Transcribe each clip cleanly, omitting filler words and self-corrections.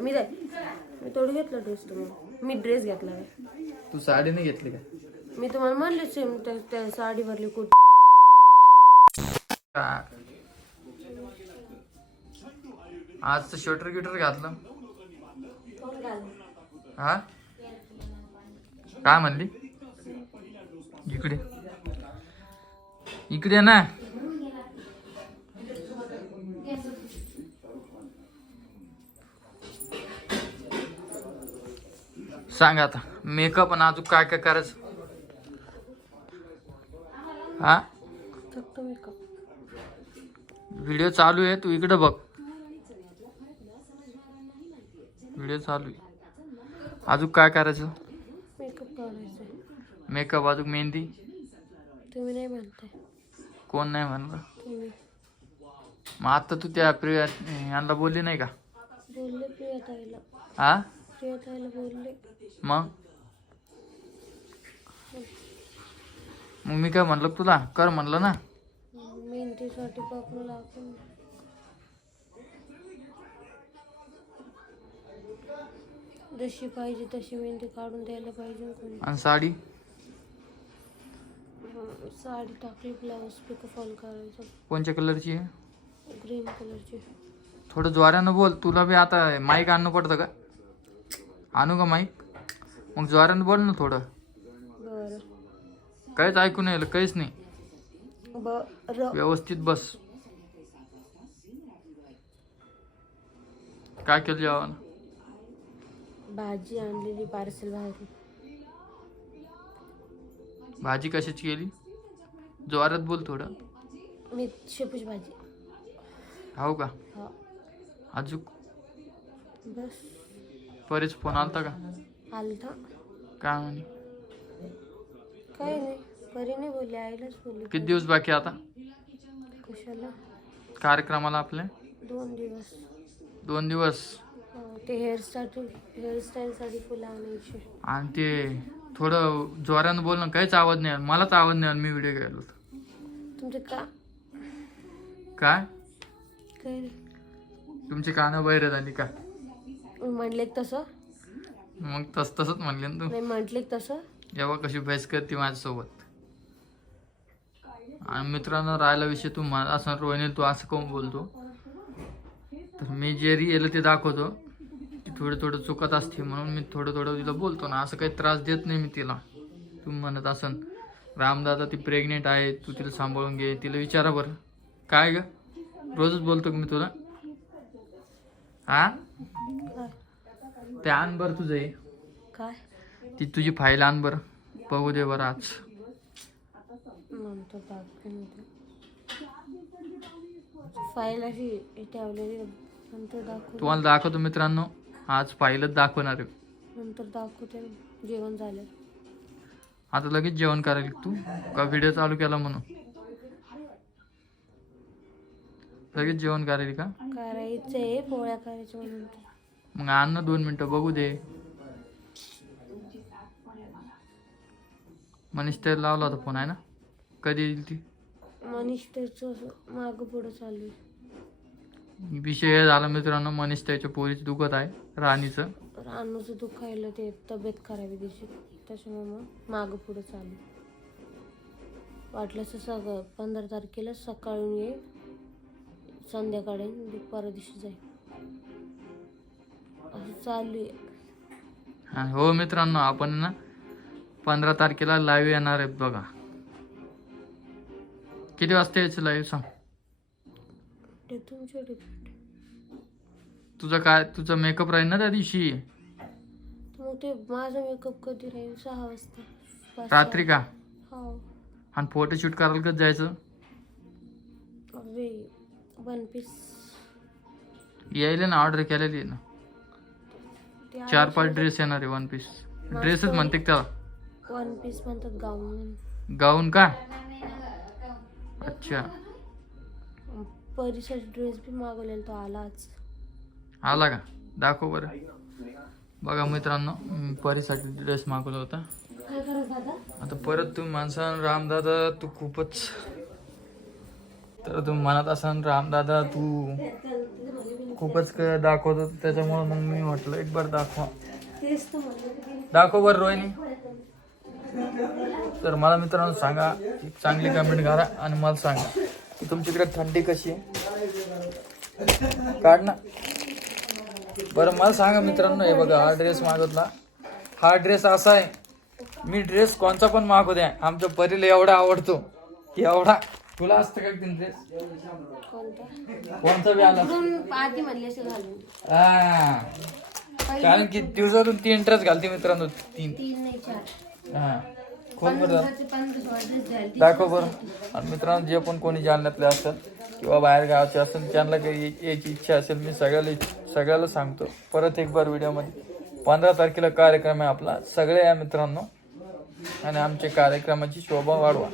मी थोडी घेतला ड्रेस तुम्हाला. मी ड्रेस घेतला काय? तू साडी नाही घेतली का? मी तुम्हाला म्हणले सेम त्या साडीवरली कुठ. आज तर शर्टर गिटर घातलं. हा काय म्हणली? इकडे इकडे ना. सांग आता मेकअप आणि अजून काय काय करायचं? हा फक्त मेकअप. व्हिडिओ चालू आहे, तू इकडे बघ. व्हिडिओ चालू आहे. अजून काय करायचं? मेकअप करायचं. मेकअप अजून मेहंदी. तुम्ही नाही म्हणताय. कोण नाही म्हणलं? तुम्ही मग आता तू त्या प्रिया यांना बोलली नाही का? बोलले प्रियाताईला. हा प्रियाताईला बोलले. मग मी काय म्हणलं तुला कर म्हणलं ना. मेहंदीसाठी पापड लागून. जशी पाहिजे तशी मेहंदी काढून द्यायला पाहिजे कोणी. आणि साडी साडी टाकली, ब्लाऊज पिको फॉल करायचं. कोणत्या कलरची आहे? ग्रीन कलरची. थोडं जोरानं बोल. तुला बी आता माईक आणणं पडतं का? आणू का माईक? मग जोरानं बोल ना थोडं. बरं. काहीच ऐकू नाही आलं, काहीच नाही. बरं. व्यवस्थित बस. काय केलं जेवण? भाजी आणलेली पार्सल बाहेर. भाजी कशाची केली? जोरात बोल थोडं. मी शेपूची भाजी. हो का? हा. अजून बस. परीच फोन आलता का? आलता. काय म्हणे? काही नाही. परी नाही बोलली, आईलाच बोलली. किती दिवस बाकी आता कशाला? कार्यक्रमाला आपले? 2 दिवस. 2 दिवस. ते हेअरस्टाईल साठी फुलं आणायची. आणि ते थोडं जोरानं बोल ना. काहीच आवाज नाही आला. मलाच आवाज नाही आला. मी व्हिडिओ घ्यायला होतो. तुमचे का काय काय तुमची कानं बाहेर झाली का? म्हणले तसं? मग तसंच म्हणले ना तू. नाही म्हटले तसं. जेव्हा कशी बहस करते माझ्यासोबत. आणि मित्रांनो राहिला विषय, तू असं रोहिणी तू असं कोण बोलतो, तर मी जे रिअल ते दाखवतो. थोडं चुकत असते म्हणून मी थोडं तिला बोलतो ना. असं काही त्रास देत नाही मी तिला. तू म्हणत असन रामदादा ती प्रेग्नेंट आहे, तू तिला सांभाळून घे. तिला विचारा बरं. काय ग रोजच बोलतो मी तुला? हा ते आण बरं तुझं हे. काय? ती तुझी फाईल आण बरं, बघू दे बरं आज. नंतर फाईल अशी ठेवलेली, नंतर दाखवू. तुम्हाला दाखवतो मित्रांनो. आज फाईलच दाखवणार आहे. नंतर दाखवते. जेवण झालं. आता लगेच जेवण करायला तू का? व्हिडिओ चालू केला म्हणून लगेच जेवण करायला का? करायचंय, पोळ्या करायच्या म्हणून. मग आण ना 2 मिनिटं बघू दे. मनीष तर लावला होता फोन आहे ना? कधी येईल ती? मनीष त्याचं मागं पुढं चालू आहे. विषय हे झाला मित्रांनो, मनीष त्याच्या पोरीचं दुखत आहे, राणीचं. रानूचं दुखायला, ते तब्येत खराब आहे त्याची, त्याच्यामुळे मग मागं पुढं चालू. वाटलं सगळं 15 तारखेला सकाळी ये, संध्याकाळी परवा दिवशी जाईल, असं चालू आहे. हो मित्रांनो, आपण ना 15 तारखेला लाईव्ह येणार आहेत बघा. किती वाजता यायचं लाईव्ह सांग? ते तुमच्या डिपेंड. तुझा मेकअप राहील ना त्या दिवशी? मग ते माझा मेकअप कधी राहील? 6 वाजता रात्री का? हो. आणि फोटोशूट करायला कधी जायचं? अरे 1 पीस यायला ना, ऑर्डर केलेली आहे ना. 4-5 ड्रेस येणार आहे. 1 पीस ड्रेसच म्हणते त्याला. 1 पीस म्हणतात, गाऊन. गाऊन का? अच्छा. परीसाठी ड्रेस बी मागवलेला, तो आलाच. आला का? दाखव बरं. बघा मित्रांनो, परीसाठी ड्रेस मागवला होता. आता परत तुम्ही माणसान रामदादा तू खूपच, तर तुम्ही म्हणत असाल रामदादा तू खूपच दाखवत होतं त्याच्यामुळे मग मी म्हटलं एक बार दाखवा. तेच तर म्हणलं. दाखव बरं रोहिणी. तर मला मित्रांनो सांगा, एक चांगली कमेंट करा आणि मला सांगा की तुमच्याकडे थंडी कशी आहे. काढ ना. बरं मला सांगा मित्रांनो, हे बघा हा ड्रेस मागितला. हा ड्रेस असा आहे, मी ड्रेस कोणचा पण मागू द्या, आमच्या परीला एवढा आवडतो की एवढा. तुला असतं का तीन ड्रेस? कोणता बी आला आधी म्हणले असं घालून. हा, कारण की दिवसातून 3 ड्रेस घालते मित्रांनो. 3 नाही 4. हा, कोण बरं दाखव बरं. आणि मित्रांनो जे पण कोणी जालन्यातले असतात किंवा बाहेर गावाचे असेल, त्यांना काही याची इच्छा असेल, मी सगळ्याला सांगतो परत एक बार व्हिडिओमध्ये. 15 तारखेला कार्यक्रम आहे आपला, सगळे या मित्रांनो आणि आमच्या कार्यक्रमाची शोभा वाढवा.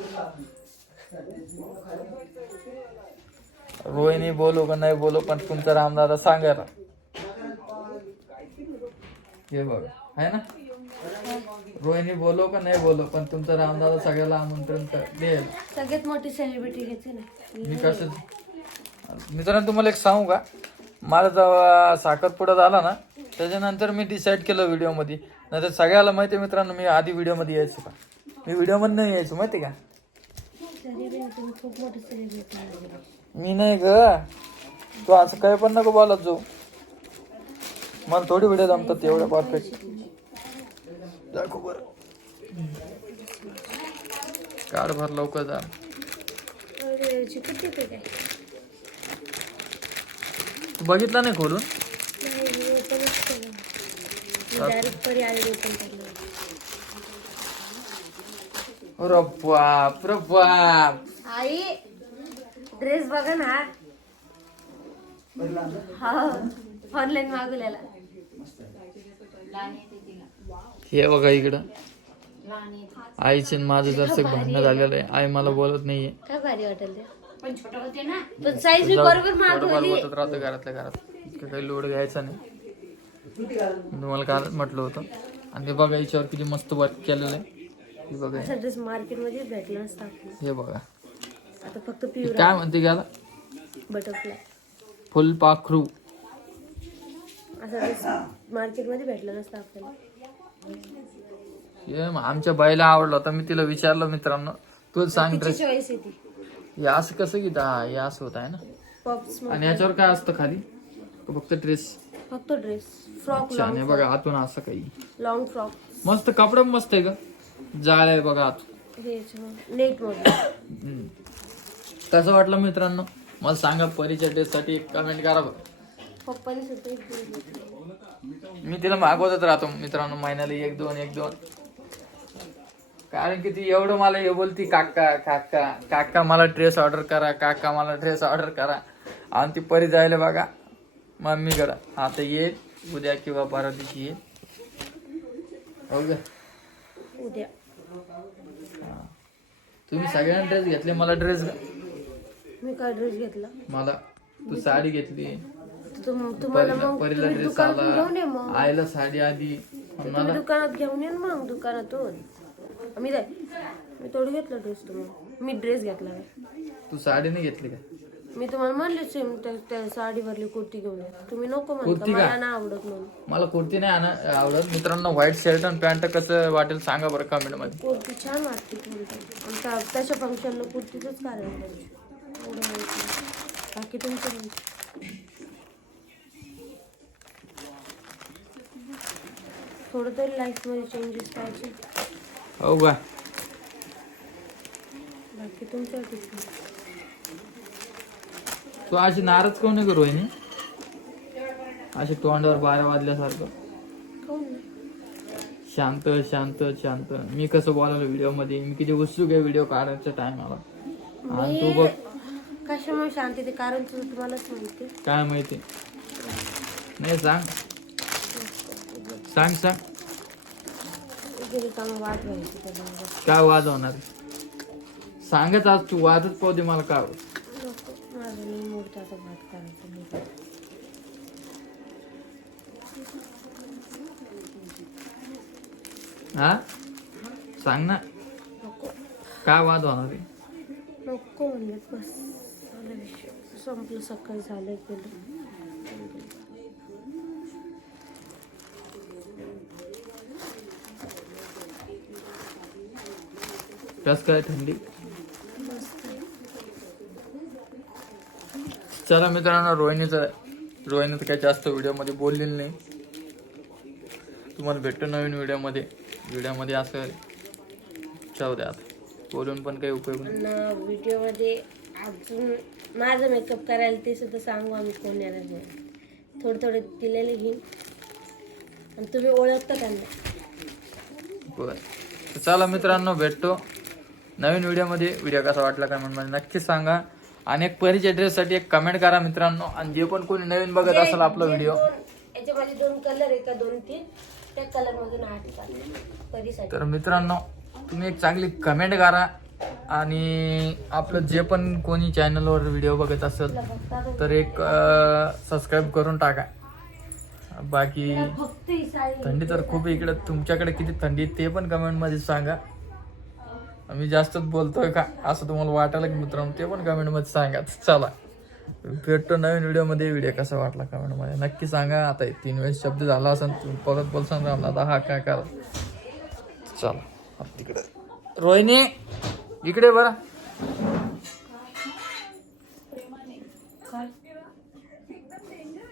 रोहिणी बोलो का नाही बोलो, पण तुमचा रामदादा सांगायला. हे बघा आहे ना, रोहिणी बोलो का नाही बोलो, पण तुमचा रामदादा सगळ्याला आमंत्रण देईल. सगळ्यात मोठी सेलिब्रिटी घ्यायची ना. मी कसं मित्रांनो तुम्हाला एक सांगू का, मला जेव्हा साखरपुडा झाला ना, त्याच्यानंतर मी डिसाईड केलं व्हिडिओमध्ये. नाहीतर सगळ्याला माहिती आहे मित्रांनो, मी आधी व्हिडिओमध्ये यायचो का, मी व्हिडिओमध्ये नाही यायचो माहिती का. खूप मोठी सेलिब्रिटी. मी नाही ग, तू असं काही पण नको बोलत जो. मला थोडी व्हिडिओ जमतात एवढ्या परफेक्ट. दाखव बरं, काढ भर लवकर जा. तू बघितला नाही खोलून? अरे बाप रे बाप. आई ड्रेस बघा ना. हा ऑनलाईन मागवलेला. हे बघा इकडं आईचे माझं जसं भांडण झालेलं आहे. आई मला बोलत नाहीये. काय भारी वाटेल ते. पण छोटा होते ना, पण साईज मी बरोबर मागवली. होतच राहतं घरातल्या घरात, इतकं काही लोड घ्यायचा नाही. तुम्हाला कालच म्हटलं होतं. आणि ते बघा याच्यावर किती मस्त वर्क केलेलं आहे. हे बघा, असा ड्रेस मार्केट मध्ये भेटला नसता. हे बघा आता फक्त प्युअर काय म्हणते घ्याला, बटरफ्लाय फुल पाखरू. असा ड्रेस मार्केट मध्ये भेटला नसता आपल्याला. हे आमच्या बाईला आवडला होता. मी तिला विचारलं मित्रांनो, तू सांग ड्रेस चॉईस येते. हे असं कसं घेता. हे असं होत आहे ना. पॉप्स आणि याच्यावर काय असतं खाली, फक्त ड्रेस. फक्त ड्रेस फ्रॉक. छान आहे बघा आतून असं काही लॉंग फ्रॉक. मस्त कपडा मस्त आहे ग. जाळ आहे बघा आतून. हे नेट मध्ये. कसं वाटलं मित्रांनो मला सांगा. परीच्या ड्रेस साठी एक कमेंट करा बघ. पप्पाने सुद्धा एक ड्रेस घेतला. मी तिला मागवतच राहतो मित्रांनो, महिन्याला 1-2 कारण की ती एवढं मला हे बोलती, काका काका काका मला ड्रेस ऑर्डर करा, काका मला ड्रेस ऑर्डर करा. आणि ती परी जायला बघा मम्मी करा. आता येईल उद्या किंवा परवा दिवशी येईल. हो ग उद्या. तुम्ही सगळ्यांना ड्रेस घेतले, मला ड्रेस. मी काय ड्रेस घेतला? मला तू साडी घेतली, तुम्हाला मग परीला ड्रेस दुकानातून घेऊन ये. मग आईला साडी आधी. तुम्ही दुकानात घेऊन ये मग दुकानातून. मी थोडी घेतला ड्रेस तुम्हाला. मी ड्रेस घेतला. तू साडी नाही घेतली का? मी तुम्हाला म्हणले सेम त्या साडीवरली कुर्ती घेऊन ये. तुम्ही नको म्हणता, मला नाही आवडत म्हणून. मला कुर्ती नाही आवडत मित्रांनो. व्हाईट शर्ट आणि पॅन्ट कसं वाटेल सांगा बरं कमेंट मध्ये. कुर्ती छान वाटते. त्याच्या फंक्शनला कुर्तीच कारण बाकी तुमचं थोडं तरी लाईफ मध्ये चेंजेस पाहिजे. हो का? बाकी तुमच्या तू अशी नाराज कोण करू आहे नी अशी तोंडावर 12 वाजल्यासारखं. शांत शांत शांत. मी कसं बोलायला व्हिडिओ मध्ये, मी किती उत्सुक आहे व्हिडिओ काढायच्या टायमाला. आणि तू बघ कशामुळे शांती ते कारण तुम्हालाच माहिती. काय माहिती नाही. सांग सांग सांग. वाद व्हायची काय वाद होणार सांगत आज तू. वादच पाहू दे मला. काय मोडता वाद करायचा. हा सांग ना. काय वाद होणार आहे? नको म्हणलं बस. विषय संपलं. सकाळी झालं गेलं. कस काय थंडी? चला मित्रांनो, रोहिणी तर काही जास्त व्हिडिओमध्ये बोललेली नाही. तुम्हाला भेटतो नवीन व्हिडिओमध्ये असं जाऊ द्या, आता बोलून पण काही उपयोग नाही. आणि व्हिडिओमध्ये अजून माझं मेकअप करायला ते सुद्धा सांगू आम्ही कोण येणार नाही. थोडे दिलेले घेईन आणि तुम्ही ओळखता त्यांना. बरं, तर चला मित्रांनो, भेटतो नवीन व्हिडिओमध्ये. व्हिडिओ कसा वाटला कमेंटमध्ये नक्की सांगा. आणि एक परीच्या ड्रेससाठी एक कमेंट करा मित्रांनो. आणि जे पण कोणी नवीन बघत असेल आपला व्हिडिओ, याच्यामध्ये 2 कलर आहे का 2-3 त्या कलर मधून परीसाठी. तर मित्रांनो, तुम्ही एक चांगली कमेंट करा. आणि आपलं जे पण कोणी चॅनलवर व्हिडिओ बघत असेल तर एक सबस्क्राईब करून टाका. बाकी थंडी तर खूप इकडे, तुमच्याकडे किती थंडी ते पण कमेंटमध्ये सांगा. मी जास्तच बोलतोय का असं तुम्हाला वाटायला की मित्रांनो, ते पण कमेंटमध्ये सांगा. चला भेटतो नवीन व्हिडिओमध्ये. व्हिडिओ कसा वाटला कमेंटमध्ये नक्की सांगा. आता 3 वेळेस शब्द झाला असेल, तुम्ही परत बोलसान आता हा काय करा. चला तिकडे रोहिणी इकडे बरं.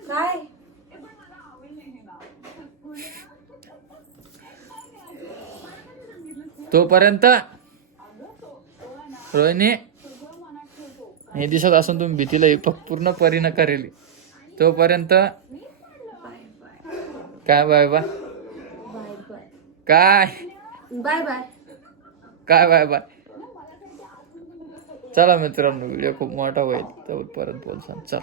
काय तोपर्यंत रोहिणी हे दिसत असून तुम्ही भीतीला पूर्ण परिणय करेल. तोपर्यंत काय बाय बाय काय बाय बाय काय बाय बाय. चला मित्रांनो, व्हिडिओ खूप मोठा होईल तर परत बोलसान. चला.